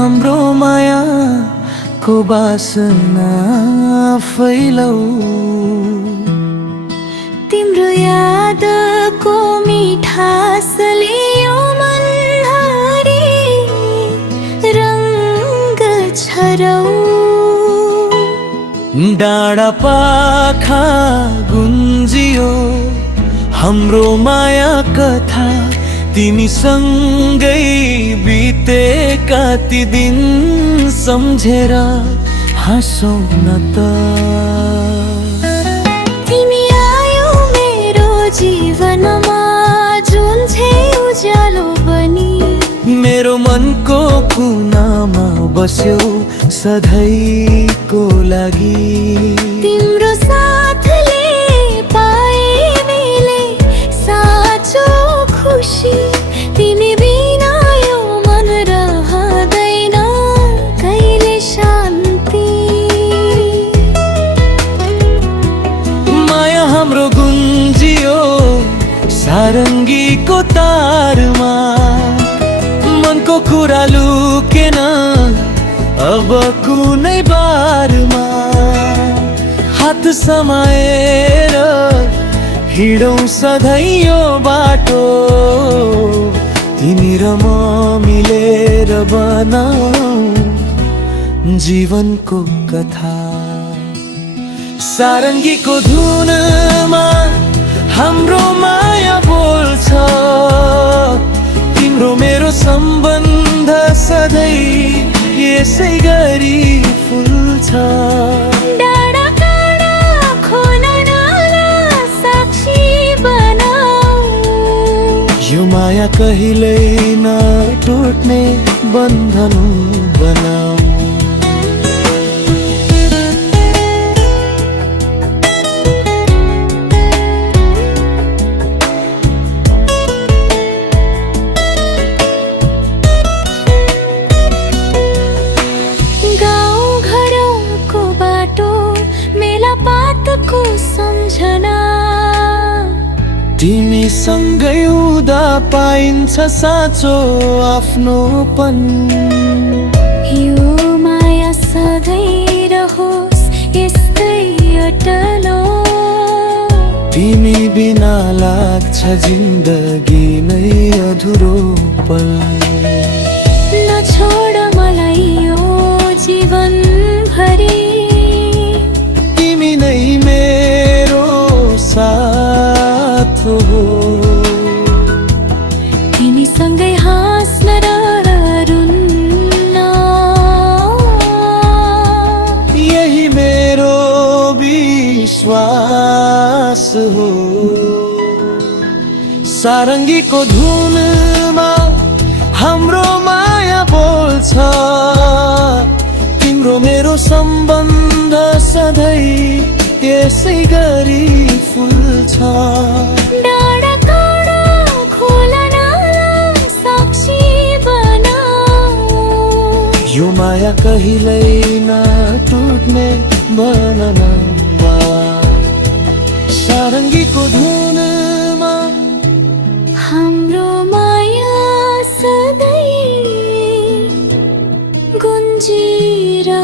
हाम्रो माया को बासना फैलाऊ। तिम्रो यादको मिठासले यो मनभरि रङ्ग छराऊ। डाँडा पाखा गुन्जियो हाम्रो माया कथा, तिमीसँगै बितेका ती दिन सम्झेर हाँसौ न त। तिमी आयो मेरो जीवनमा जुन चाहिँ उज्यालो बनी, मेरो मनको कुनामा बस्यो सधैँको लागि। तिम्रो साथले पाए मैले साँचो खुसी, तिमी बिना यो मन रहँदैन कहिले शान्ति। माया हाम्रो गुन्जियो सारङ्गीको तारमा, मनको कुरा लुकेन अब कुनै बारमा। हात समाएर हिँडौँ सधैँ यो बाटो, तिमी र म मिलेर बनाऊ जीवनको कथा। सारङ्गीको धुनमा हाम्रो माया बोल्छ, तिम्रो मेरो सम्बन्ध सधैँ यसै गरी फुल्छ। डाँडा काँडा खोला नाला साक्षी बनाऊ, यो माया कहिल्यै नटुट्ने बन्धन बनाऊ। को सम्झना तिमीसँगै हुँदा पाइन्छ साँचो आफ्नोपन। यो माया सधैँ रहोस् यस्तै अटलो, तिमी बिना लाग्छ जिन्दगी नै अधुरो पल। नछोड मलाई यो जीवन भरि, तिमी नै मेरो साथ हो। तिमीसँगै हाँस्न र रुन्न, यही मेरो विश्वास हो। सारङ्गीको धुनमा हाम्रो माया बोल्छ, तिम्रो मेरो सम्बन्ध सधैँ यसै गरी फुल्छ। डाँडा काँडा खोला नाला साक्षी बनाऊ, यो माया कहिल्यै नटुट्ने बनाउमा। सारङ्गीको धुनमा हाम्रो माया सधैँ गुन्जिरहोस्।